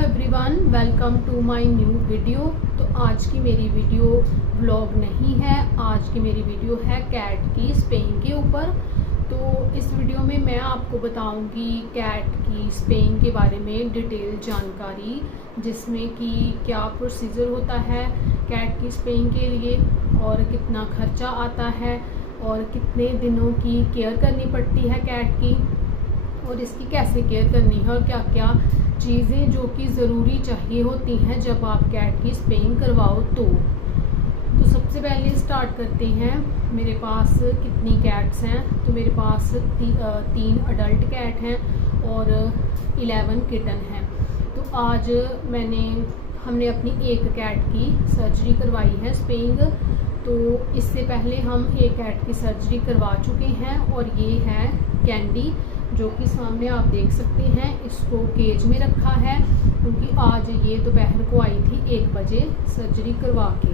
Everyone, welcome to my new video. तो आज की मेरी वीडियो व्लॉग नहीं है, आज की मेरी वीडियो है कैट की स्पेइंग के ऊपर। तो इस वीडियो में मैं आपको बताऊंगी कैट की स्पेइंग के बारे में डिटेल जानकारी, जिसमें कि क्या प्रोसीजर होता है कैट की स्पेइंग के लिए और कितना खर्चा आता है और कितने दिनों की केयर करनी पड़ती है कैट की और इसकी कैसे केयर करनी है और क्या क्या चीज़ें जो कि ज़रूरी चाहिए होती हैं जब आप कैट की स्पेइंग करवाओ। तो सबसे पहले स्टार्ट करते हैं, मेरे पास कितनी कैट्स हैं। तो मेरे पास 3 अडल्ट कैट हैं और 11 किटन हैं। तो आज हमने अपनी एक कैट की सर्जरी करवाई है स्पेइंग। तो इससे पहले हम एक कैट की सर्जरी करवा चुके हैं और ये है कैंडी, जो कि सामने आप देख सकते हैं। इसको केज में रखा है क्योंकि आज ये दोपहर को आई थी 1 बजे सर्जरी करवा के।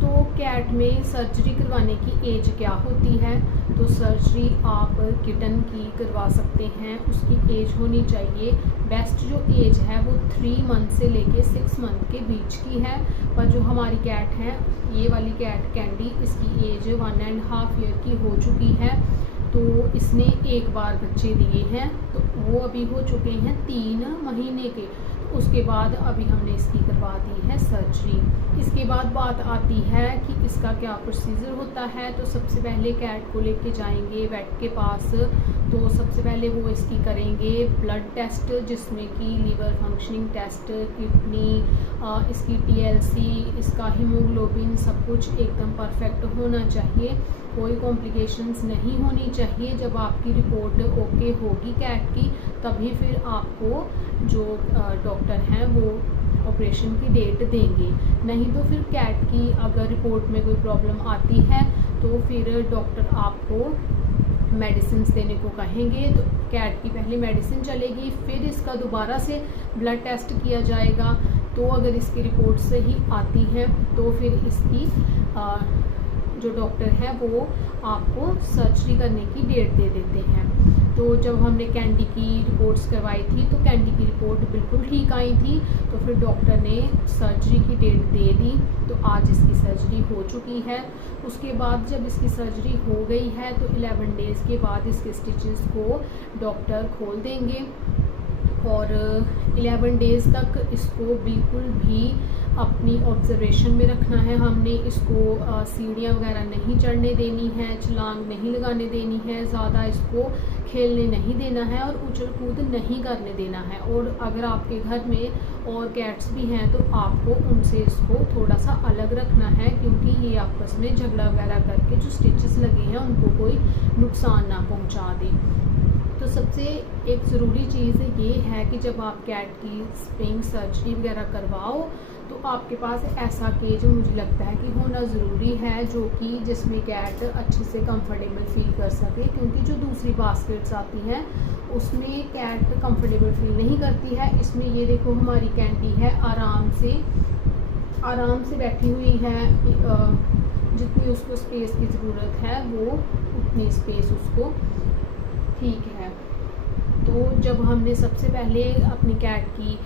तो कैट में सर्जरी करवाने की एज क्या होती है? तो सर्जरी आप किटन की करवा सकते हैं, उसकी एज होनी चाहिए, बेस्ट जो एज है वो 3 मंथ से लेके 6 मंथ के बीच की है। पर जो हमारी कैट है, ये वाली कैट कैंडी, इसकी एज 1.5 ईयर की हो चुकी है। तो इसने एक बार बच्चे दिए हैं, तो वो अभी हो चुके हैं 3 महीने के। उसके बाद अभी हमने इसकी करवा दी है सर्जरी। इसके बाद बात आती है कि इसका क्या प्रोसीजर होता है। तो सबसे पहले कैट को लेके जाएंगे वेट के पास। तो सबसे पहले वो इसकी करेंगे ब्लड टेस्ट, जिसमें कि लीवर फंक्शनिंग टेस्ट, किडनी, इसकी TLC, इसका हीमोग्लोबिन, सब कुछ एकदम परफेक्ट होना चाहिए, कोई कॉम्प्लिकेशंस नहीं होनी चाहिए। जब आपकी रिपोर्ट ओके होगी कैट की, तभी फिर आपको जो डॉक्टर हैं वो ऑपरेशन की डेट देंगे। नहीं तो फिर कैट की अगर रिपोर्ट में कोई प्रॉब्लम आती है तो फिर डॉक्टर आपको मेडिसिन देने को कहेंगे। तो कैट की पहले मेडिसिन चलेगी, फिर इसका दोबारा से ब्लड टेस्ट किया जाएगा। तो अगर इसकी रिपोर्ट सही आती है तो फिर इसकी जो डॉक्टर है वो आपको सर्जरी करने की डेट दे देते हैं। तो जब हमने कैंडी की रिपोर्ट्स करवाई थी तो कैंडी की रिपोर्ट बिल्कुल ठीक आई थी। तो फिर डॉक्टर ने सर्जरी की डेट दे दी। तो आज इसकी सर्जरी हो चुकी है। उसके बाद जब इसकी सर्जरी हो गई है तो 11 डेज़ के बाद इसके स्टिचेस को डॉक्टर खोल देंगे और 11 डेज़ तक इसको बिल्कुल भी अपनी ऑब्जर्वेशन में रखना है। हमने इसको सीढ़ियाँ वगैरह नहीं चढ़ने देनी है, छलांग नहीं लगाने देनी है, ज़्यादा इसको खेलने नहीं देना है और उछल कूद नहीं करने देना है। और अगर आपके घर में और कैट्स भी हैं तो आपको उनसे इसको थोड़ा सा अलग रखना है, क्योंकि ये आपस में झगड़ा वगैरह करके जो स्टिचेस लगे हैं उनको कोई नुकसान ना पहुँचा दे। तो सबसे एक ज़रूरी चीज़ ये है कि जब आप कैट की स्पेइंग सर्जरी वगैरह करवाओ तो आपके पास ऐसा केज मुझे लगता है कि होना ज़रूरी है, जो कि जिसमें कैट अच्छे से कंफर्टेबल फील कर सके। क्योंकि जो दूसरी बास्केट्स आती हैं उसमें कैट कंफर्टेबल फील नहीं करती है। इसमें ये देखो हमारी कैंडी है, आराम से बैठी हुई है। जितनी उसको स्पेस की ज़रूरत है वो उतनी स्पेस उसको ठीक है। तो जब हमने सबसे पहले अपनी कैट की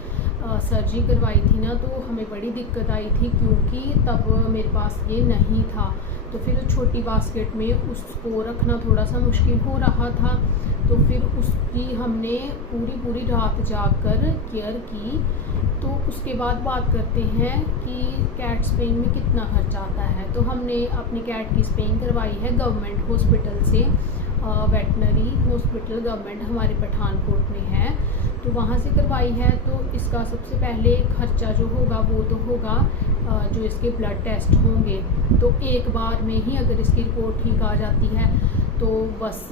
सर्जरी करवाई थी ना, तो हमें बड़ी दिक्कत आई थी क्योंकि तब मेरे पास ये नहीं था। तो फिर छोटी बास्केट में उसको रखना थोड़ा सा मुश्किल हो रहा था। तो फिर उसकी हमने पूरी रात जाकर केयर की। तो उसके बाद बात करते हैं कि कैट स्पेइंग में कितना खर्चा आता है। तो हमने अपनी कैट की स्पेइंग करवाई है गवर्नमेंट हॉस्पिटल से, वेटनरी हॉस्पिटल गवर्नमेंट हमारे पठानकोट में है, तो वहाँ से करवाई है। तो इसका सबसे पहले खर्चा जो होगा वो तो होगा जो इसके ब्लड टेस्ट होंगे। तो एक बार में ही अगर इसकी रिपोर्ट ठीक आ जाती है तो बस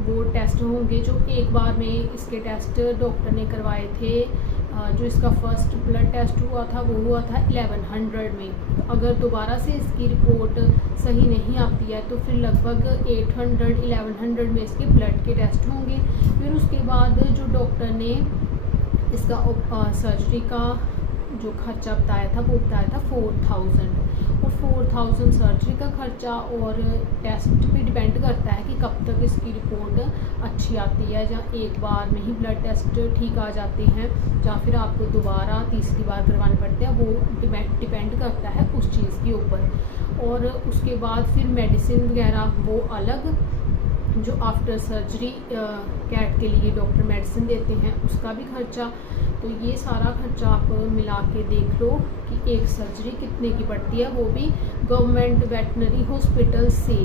वो टेस्ट होंगे। जो एक बार में इसके टेस्ट डॉक्टर ने करवाए थे, जो इसका फर्स्ट ब्लड टेस्ट हुआ था वो हुआ था 1100 में। तो अगर दोबारा से इसकी रिपोर्ट सही नहीं आती है तो फिर लगभग 1100 में इसके ब्लड के टेस्ट होंगे। फिर उसके बाद जो डॉक्टर ने इसका सर्जरी का जो खर्चा बताया था वो बताया था 4000, और 4000 सर्जरी का खर्चा और टेस्ट पे डिपेंड करता है कि कब तक इसकी रिपोर्ट अच्छी आती है, या एक बार में ही ब्लड टेस्ट ठीक आ जाते हैं या फिर आपको दोबारा तीसरी बार करवाने पड़ते हैं, वो डिपेंड करता है उस चीज़ के ऊपर। और उसके बाद फिर मेडिसिन वगैरह वो अलग, जो आफ्टर सर्जरी कैट के लिए डॉक्टर मेडिसिन देते हैं उसका भी खर्चा। तो ये सारा खर्चा आप मिला के देख लो कि एक सर्जरी कितने की पड़ती है, वो भी गवर्नमेंट वेटनरी हॉस्पिटल से।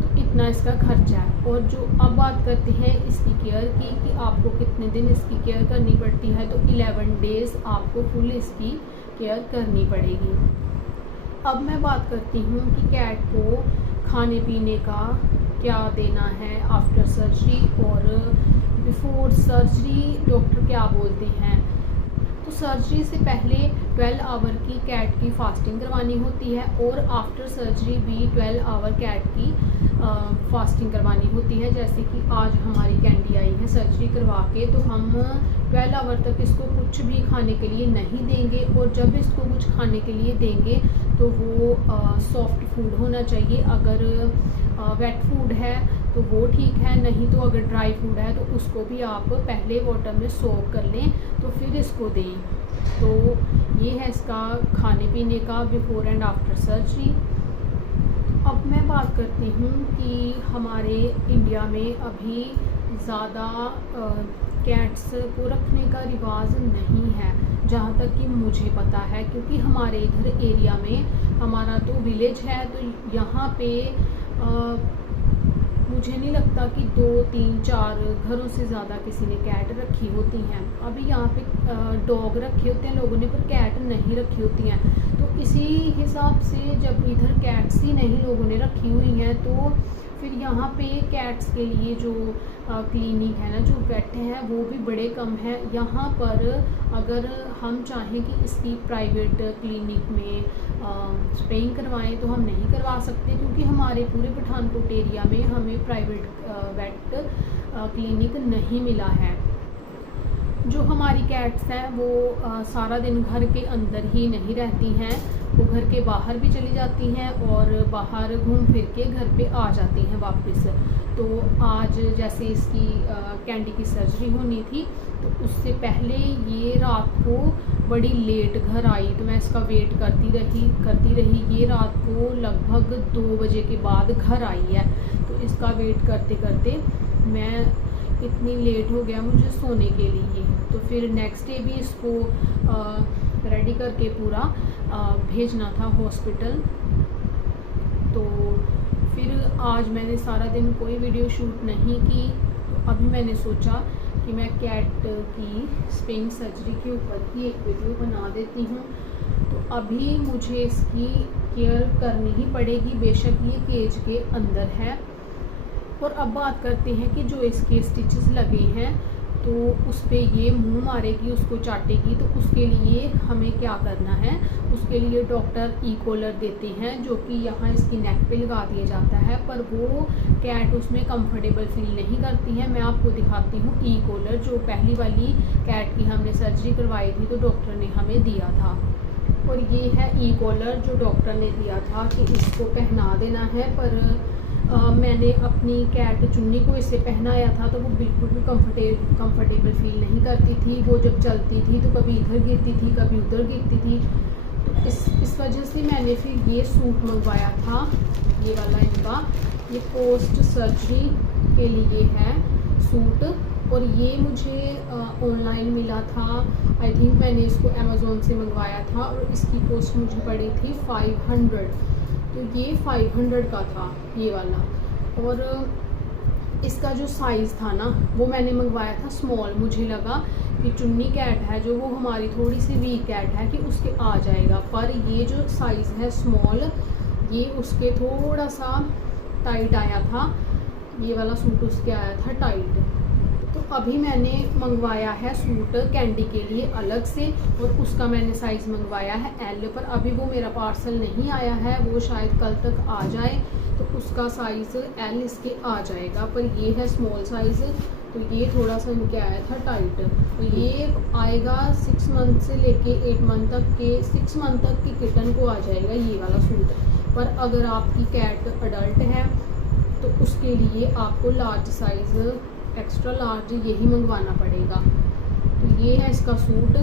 तो इतना इसका खर्चा है। और जो अब बात करते हैं इसकी केयर की कि आपको कितने दिन इसकी केयर करनी पड़ती है, तो 11 डेज़ आपको फुल इसकी केयर करनी पड़ेगी। अब मैं बात करती हूँ कि कैट को खाने पीने का क्या देना है आफ्टर सर्जरी और बिफोर सर्जरी डॉक्टर क्या बोलते हैं। तो सर्जरी से पहले 12 आवर की कैट की फास्टिंग करवानी होती है, और आफ्टर सर्जरी भी 12 आवर कैट की फास्टिंग करवानी होती है। जैसे कि आज हमारी कैंडी आई है सर्जरी करवा के, तो हम 12 आवर तक इसको कुछ भी खाने के लिए नहीं देंगे, और जब इसको कुछ खाने के लिए देंगे तो वो सॉफ्ट फूड होना चाहिए। अगर वेट फूड है तो वो ठीक है, नहीं तो अगर ड्राई फूड है तो उसको भी आप पहले वाटर में सोक कर लें तो फिर इसको दें। तो ये है इसका खाने पीने का बिफोर एंड आफ्टर सर्जरी। अब मैं बात करती हूँ कि हमारे इंडिया में अभी ज़्यादा कैट्स को रखने का रिवाज नहीं है, जहाँ तक कि मुझे पता है, क्योंकि हमारे इधर एरिया में, हमारा तो विलेज है, तो यहाँ पे मुझे नहीं लगता कि 2, 3, 4 घरों से ज़्यादा किसी ने कैट रखी होती हैं। अभी यहाँ पे डॉग रखे होते हैं लोगों ने, पर कैट नहीं रखी होती हैं। तो इसी हिसाब से जब इधर कैट्स ही नहीं लोगों ने रखी हुई हैं, तो फिर यहाँ पे कैट्स के लिए जो क्लिनिक है ना, जो वेट हैं, वो भी बड़े कम हैं। यहाँ पर अगर हम चाहें कि इसकी प्राइवेट क्लिनिक में स्पेइंग करवाएं तो हम नहीं करवा सकते, क्योंकि हमारे पूरे पठानकोट एरिया में हमें प्राइवेट वेट क्लिनिक नहीं मिला है। जो हमारी कैट्स हैं वो सारा दिन घर के अंदर ही नहीं रहती हैं, वो घर के बाहर भी चली जाती हैं और बाहर घूम फिर के घर पे आ जाती हैं वापस। तो आज जैसे इसकी कैंडी की सर्जरी होनी थी, तो उससे पहले ये रात को बड़ी लेट घर आई, तो मैं इसका वेट करती रही। ये रात को लगभग 2 बजे के बाद घर आई है, तो इसका वेट करते करते मैं इतनी लेट हो गया मुझे सोने के लिए। तो फिर नेक्स्ट डे भी इसको रेडी करके पूरा भेजना था हॉस्पिटल। तो फिर आज मैंने सारा दिन कोई वीडियो शूट नहीं की, तो अभी मैंने सोचा कि मैं कैट की स्पेइंग सर्जरी के ऊपर ही एक वीडियो बना देती हूँ। तो अभी मुझे इसकी केयर करनी ही पड़ेगी, बेशक ये केज के अंदर है। और अब बात करते हैं कि जो इसके स्टिचेस लगे हैं, तो उस पर ये मुंह मारेगी, उसको चाटेगी, तो उसके लिए हमें क्या करना है। उसके लिए डॉक्टर ई-कॉलर देते हैं, जो कि यहाँ इसकी नेक पे लगा दिया जाता है, पर वो कैट उसमें कंफर्टेबल फील नहीं करती है। मैं आपको दिखाती हूँ ई-कॉलर, जो पहली वाली कैट की हमने सर्जरी करवाई थी तो डॉक्टर ने हमें दिया था। और ये है ई-कॉलर जो डॉक्टर ने दिया था कि इसको पहना देना है, पर मैंने अपनी कैट चुन्नी को इसे पहनाया था तो वो बिल्कुल भी कंफर्टेबल फील नहीं करती थी। वो जब चलती थी तो कभी इधर गिरती थी, कभी उधर गिरती थी। तो इस वजह से मैंने फिर ये सूट मंगवाया था, ये वाला इनका, ये पोस्ट सर्जरी के लिए है सूट। और ये मुझे ऑनलाइन मिला था, आई थिंक मैंने इसको अमेज़ोन से मंगवाया था, और इसकी कॉस्ट मुझे पड़ी थी 500। तो ये 500 का था ये वाला। और इसका जो साइज़ था ना, वो मैंने मंगवाया था स्मॉल। मुझे लगा कि चुन्नी कैट है जो, वो हमारी थोड़ी सी वीक कैट है, कि उसके आ जाएगा, पर ये जो साइज़ है स्मॉल, ये उसके थोड़ा सा टाइट आया था। ये वाला सूट उसके आया था टाइट। तो अभी मैंने मंगवाया है सूट कैंडी के लिए अलग से, और उसका मैंने साइज़ मंगवाया है L, पर अभी वो मेरा पार्सल नहीं आया है, वो शायद कल तक आ जाए, तो उसका साइज़ L इसके आ जाएगा। पर ये है स्मॉल साइज़, तो ये थोड़ा सा इनके आया था टाइट। तो ये आएगा 6 मंथ से लेके 8 मंथ तक के, 6 मंथ तक की किटन को आ जाएगा ये वाला सूट। पर अगर आपकी कैट अडल्ट है तो उसके लिए आपको लार्ज साइज़, एक्स्ट्रा लार्ज यही मंगवाना पड़ेगा। तो ये है इसका सूट।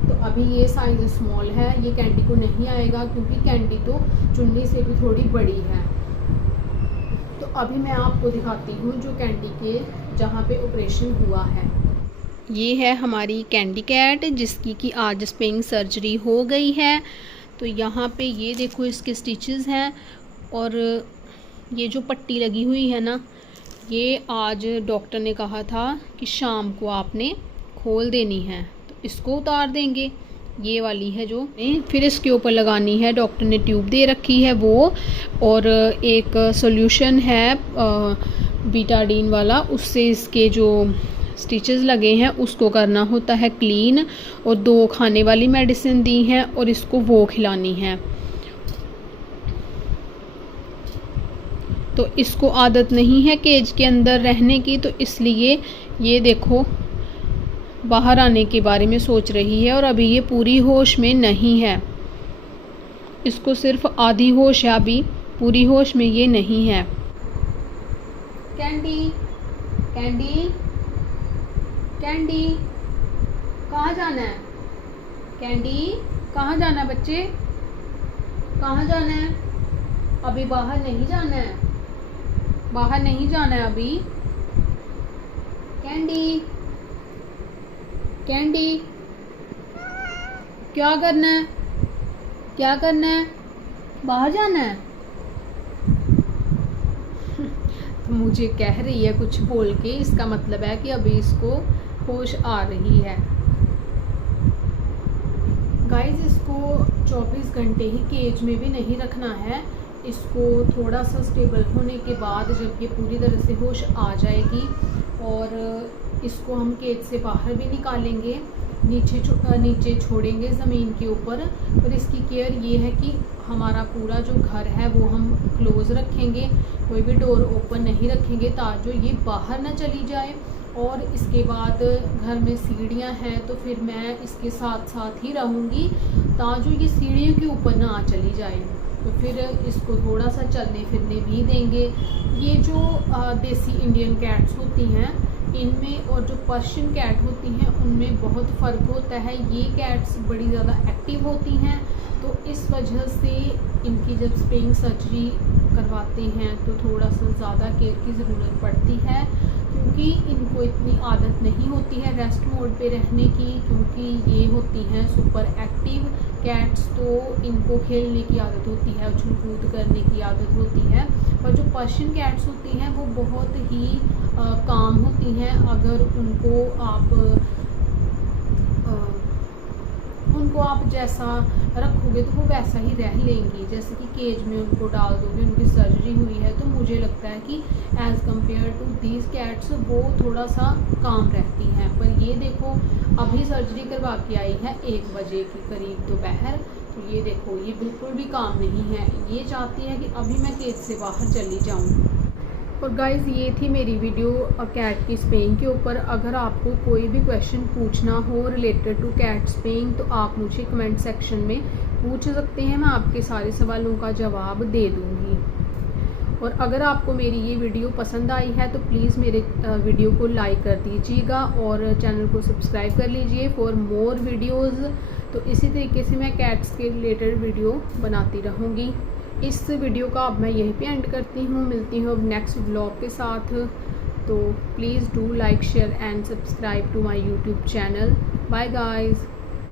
तो अभी ये साइज़ स्मॉल है, ये कैंडी को नहीं आएगा क्योंकि कैंडी तो चुन्नी से भी थोड़ी बड़ी है। तो अभी मैं आपको दिखाती हूँ जो कैंडी के जहाँ पे ऑपरेशन हुआ है। ये है हमारी कैंडी कैट जिसकी कि आज स्पेइंग सर्जरी हो गई है। तो यहाँ पे ये देखो इसके स्टिचेस हैं, और ये जो पट्टी लगी हुई है ना, ये आज डॉक्टर ने कहा था कि शाम को आपने खोल देनी है, तो इसको उतार देंगे। ये वाली है जो फिर इसके ऊपर लगानी है, डॉक्टर ने ट्यूब दे रखी है वो, और एक सॉल्यूशन है बीटाडीन वाला, उससे इसके जो स्टिचेस लगे हैं उसको करना होता है क्लीन, और 2 खाने वाली मेडिसिन दी हैं और इसको वो खिलानी है। तो इसको आदत नहीं है केज के अंदर रहने की, तो इसलिए ये देखो बाहर आने के बारे में सोच रही है, और अभी ये पूरी होश में नहीं है, इसको सिर्फ आधी होश है, अभी पूरी होश में ये नहीं है। कैंडी कैंडी कैंडी कहाँ जाना है? कैंडी कहाँ जाना है बच्चे? कहाँ जाना है? अभी बाहर नहीं जाना है, बाहर नहीं जाना है अभी। कैंडी कैंडी क्या करना है? क्या करना है? बाहर जाना है? तो मुझे कह रही है कुछ बोल के, इसका मतलब है कि अभी इसको होश आ रही है। गाइस इसको 24 घंटे ही केज में भी नहीं रखना है, इसको थोड़ा सा स्टेबल होने के बाद जब ये पूरी तरह से होश आ जाएगी, और इसको हम केज से बाहर भी निकालेंगे, नीचे छोड़ेंगे ज़मीन के ऊपर। पर इसकी केयर ये है कि हमारा पूरा जो घर है वो हम क्लोज़ रखेंगे, कोई भी डोर ओपन नहीं रखेंगे ताकि ये बाहर ना चली जाए। और इसके बाद घर में सीढ़ियाँ हैं तो फिर मैं इसके साथ साथ ही रहूँगी ताकि ये सीढ़ियों के ऊपर ना चली जाए। तो फिर इसको थोड़ा सा चलने फिरने भी देंगे। ये जो देसी इंडियन कैट्स होती हैं इनमें और जो पर्शियन कैट होती हैं उनमें बहुत फ़र्क होता है। ये कैट्स बड़ी ज़्यादा एक्टिव होती हैं, तो इस वजह से इनकी जब स्पेइंग सर्जरी करवाते हैं तो थोड़ा सा ज़्यादा केयर की ज़रूरत पड़ती है, क्योंकि इनको इतनी आदत नहीं होती है रेस्ट मोड पे रहने की, क्योंकि ये होती हैं सुपर एक्टिव कैट्स, तो इनको खेलने की आदत होती है, उछल कूद करने की आदत होती है। पर जो पर्शियन कैट्स होती हैं वो बहुत ही काम होती हैं। अगर उनको आप जैसा रखोगे तो वो वैसा ही रह लेंगी, जैसे कि केज में उनको डाल दोगे। उनकी सर्जरी हुई है तो मुझे लगता है कि as compared to these cats वो थोड़ा सा काम रहती हैं। पर ये देखो अभी सर्जरी करवा के आई है 1 बजे के करीब दोपहर, तो ये देखो ये बिल्कुल भी काम नहीं है। ये चाहती है कि अभी मैं केज से बाहर चली जाऊँ। और गाइज़ ये थी मेरी वीडियो कैट की स्पेइंग के ऊपर। अगर आपको कोई भी क्वेश्चन पूछना हो रिलेटेड टू कैट स्पेइंग तो आप मुझे कमेंट सेक्शन में पूछ सकते हैं, मैं आपके सारे सवालों का जवाब दे दूँगी। और अगर आपको मेरी ये वीडियो पसंद आई है तो प्लीज़ मेरे वीडियो को लाइक कर दीजिएगा और चैनल को सब्सक्राइब कर लीजिए फॉर मोर वीडियोज़। तो इसी तरीके से मैं कैट्स के रिलेटेड वीडियो बनाती रहूँगी। इस वीडियो का अब मैं यहीं पे एंड करती हूँ, मिलती हूँ अब नेक्स्ट व्लॉग के साथ। तो please do like share and subscribe to my YouTube channel. Bye guys.